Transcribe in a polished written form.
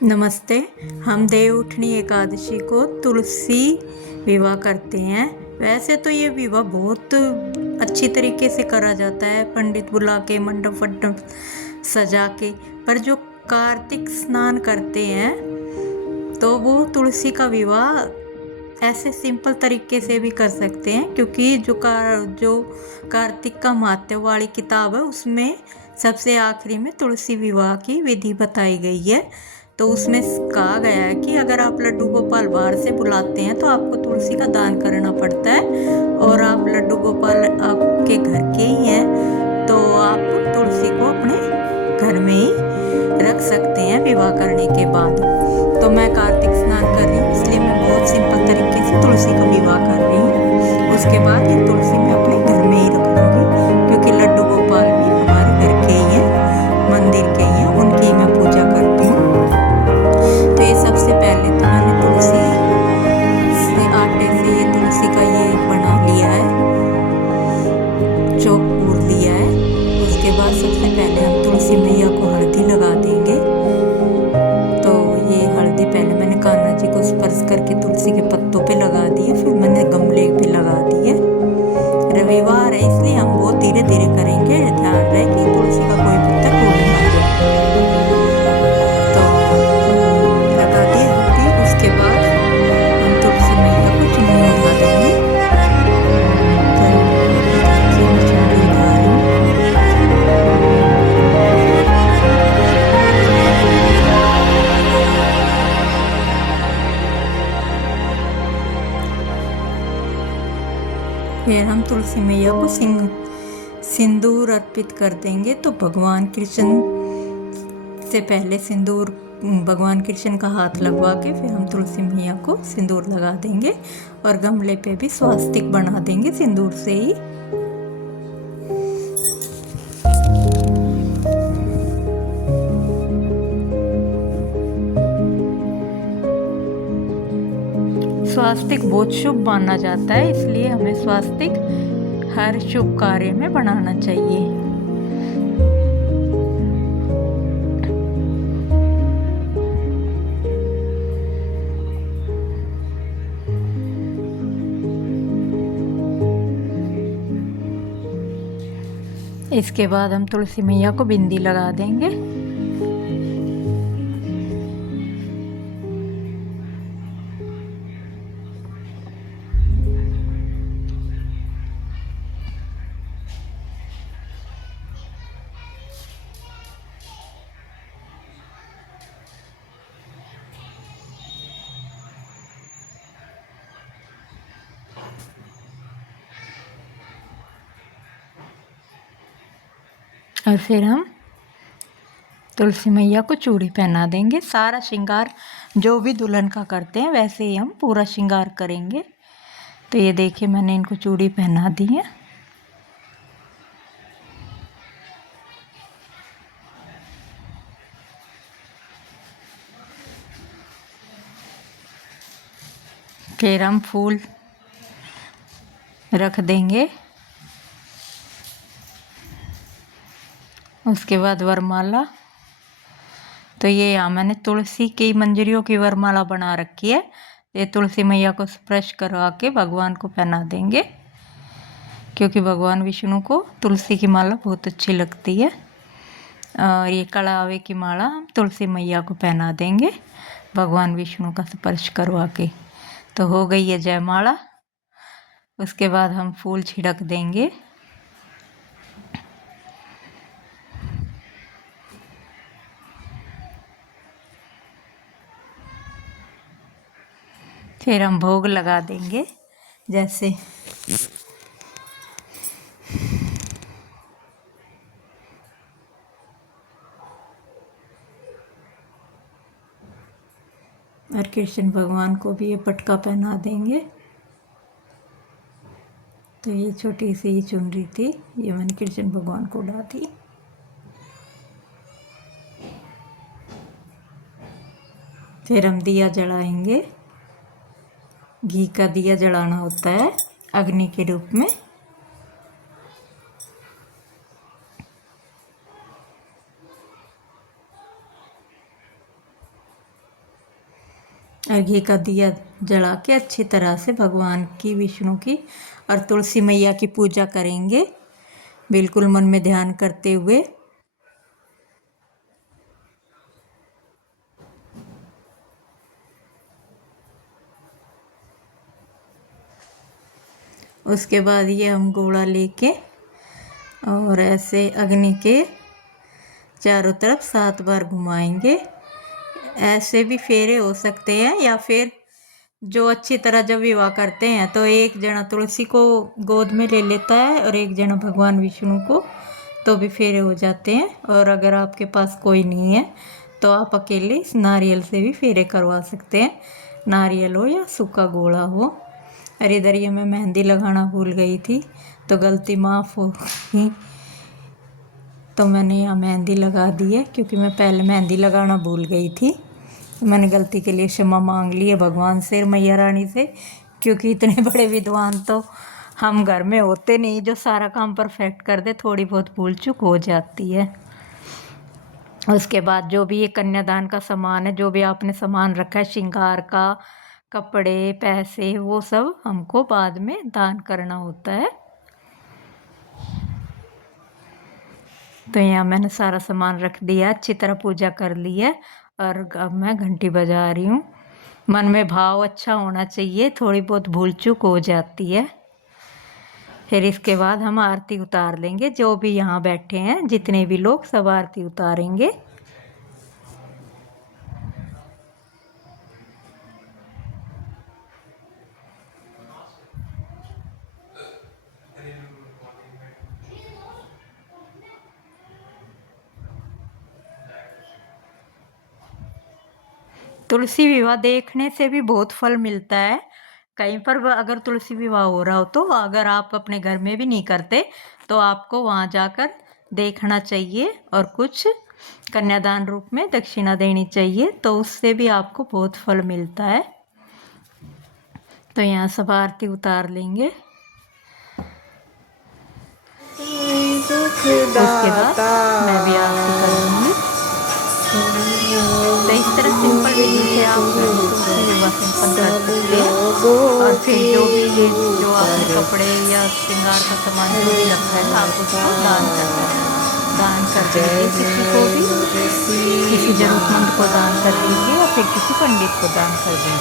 नमस्ते। हम देव उठनी एकादशी को तुलसी विवाह करते हैं। वैसे तो ये विवाह बहुत अच्छी तरीके से करा जाता है, पंडित बुला के मंडप वंडप सजा के। पर जो कार्तिक स्नान करते हैं तो वो तुलसी का विवाह ऐसे सिंपल तरीके से भी कर सकते हैं, क्योंकि जो कार्तिक का मात्य वाली किताब है उसमें सबसे आखिरी में तुलसी विवाह की विधि बताई गई है। तो उसमें कहा गया है कि अगर आप लड्डू गोपाल बाहर से बुलाते हैं तो आपको तुलसी का दान करना पड़ता है, और आप लड्डू गोपाल आपके घर के ही हैं तो आप तुलसी को अपने घर में ही रख सकते हैं विवाह करने के बाद। तो मैं कार्तिक स्नान कर रही हूँ, इसलिए मैं बहुत सिंपल तरीके से तुलसी का विवाह कर रही हूँ। उसके बाद ये तुलसी मैं अपने घर में ही रख दूँगी, क्योंकि लड्डू गोपाल भी हमारे घर के ही हैं, मंदिर के ही हैं, उनकी ही मैं पूजा करती हूँ। तो ये सबसे पहले तो मैंने तुलसी से आटे से ये तुलसी का ये बना लिया है, चौक पूर लिया है। उसके बाद सबसे पहले हम तुलसी मैया को हल्दी लगा देंगे। तो ये हल्दी पहले मैंने कान्हा जी को स्पर्श करके तुलसी के पत्तों पे लगा दी है, फिर मैंने गमले पे लगा दी है। रविवार है इसलिए हम बहुत धीरे धीरे करेंगे, ध्यान रहे कि तुलसी का कोई पत्ता टूट ना जाए। तो लगा दी हल्दी। उसके बाद हम तुलसी मैया को चुन्नी उठा देंगे। चुन्नी उठा रही हूँ। फिर हम तुलसी मैया को सिंदूर अर्पित कर देंगे। तो भगवान कृष्ण से पहले सिंदूर भगवान कृष्ण का हाथ लगवा के फिर हम तुलसी मैया को सिंदूर लगा देंगे, और गमले पे भी स्वास्तिक बना देंगे सिंदूर से ही। स्वास्तिक बहुत शुभ माना जाता है, इसलिए हमें स्वास्तिक हर शुभ कार्य में बनाना चाहिए। इसके बाद हम तुलसी मैया को बिंदी लगा देंगे। और फिर हम तुलसी मैया को चूड़ी पहना देंगे। सारा श्रृंगार जो भी दुल्हन का करते हैं वैसे ही हम पूरा श्रृंगार करेंगे। तो ये देखिए मैंने इनको चूड़ी पहना दी है। फिर हम फूल रख देंगे। उसके बाद वरमाला। तो ये यहाँ मैंने तुलसी की मंजरियों की वरमाला बना रखी है। ये तुलसी मैया को स्पर्श करवा के भगवान को पहना देंगे, क्योंकि भगवान विष्णु को तुलसी की माला बहुत अच्छी लगती है। और ये कड़ावे की माला हम तुलसी मैया को पहना देंगे भगवान विष्णु का स्पर्श करवा के। तो हो गई है जयमाला। उसके बाद हम फूल छिड़क देंगे। फिर हम भोग लगा देंगे। जैसे और कृष्ण भगवान को भी ये पटका पहना देंगे। तो ये छोटी सी ही चुनरी थी, ये मैंने कृष्ण भगवान को उड़ा दी। फिर हम दिया जलाएंगे। घी का दिया जलाना होता है अग्नि के रूप में। और घी का दिया जला के अच्छी तरह से भगवान की, विष्णु की और तुलसी मैया की पूजा करेंगे, बिल्कुल मन में ध्यान करते हुए। उसके बाद ये हम गोला लेके और ऐसे अग्नि के चारों तरफ 7 बार घुमाएंगे। ऐसे भी फेरे हो सकते हैं, या फिर जो अच्छी तरह जब विवाह करते हैं तो एक जना तुलसी को गोद में ले लेता है और एक जना भगवान विष्णु को, तो भी फेरे हो जाते हैं। और अगर आपके पास कोई नहीं है तो आप अकेले इस नारियल से भी फेरे करवा सकते हैं, नारियल हो या सूखा गोला हो। और इधर ये मैं मेहंदी लगाना भूल गई थी, तो गलती माफ़ होगी, तो मैंने यहाँ मेहंदी लगा दी है, क्योंकि मैं पहले मेहंदी लगाना भूल गई थी। तो मैंने गलती के लिए क्षमा मांग ली है भगवान से, मैया रानी से, क्योंकि इतने बड़े विद्वान तो हम घर में होते नहीं जो सारा काम परफेक्ट कर दे, थोड़ी बहुत भूल चूक हो जाती है। उसके बाद जो भी ये कन्यादान का सामान है, जो भी आपने सामान रखा है श्रृंगार का, कपड़े, पैसे, वो सब हमको बाद में दान करना होता है। तो यहाँ मैंने सारा सामान रख दिया, अच्छी तरह पूजा कर ली है और अब मैं घंटी बजा रही हूँ। मन में भाव अच्छा होना चाहिए, थोड़ी बहुत भूल चूक हो जाती है। फिर इसके बाद हम आरती उतार लेंगे, जो भी यहाँ बैठे हैं जितने भी लोग, सब आरती उतारेंगे। तुलसी विवाह देखने से भी बहुत फल मिलता है। कहीं पर अगर तुलसी विवाह हो रहा हो तो अगर आप अपने घर में भी नहीं करते तो आपको वहाँ जाकर देखना चाहिए और कुछ कन्यादान रूप में दक्षिणा देनी चाहिए, तो उससे भी आपको बहुत फल मिलता है। तो यहाँ सब आरती उतार लेंगे। उसके बाद मैं भी आरती कर लूँगी। तो इस तरह सिंपल विधि से आप तुलसी विवाह संपन्न कर सकते हैं। और फिर जो भी ये जो आपने कपड़े या श्रृंगार का सामान जो भी रखा है, आप उसको दान कर दीजिए, किसी को भी, किसी जरूरतमंद को दान कर दीजिए या फिर किसी पंडित को दान कर दीजिए।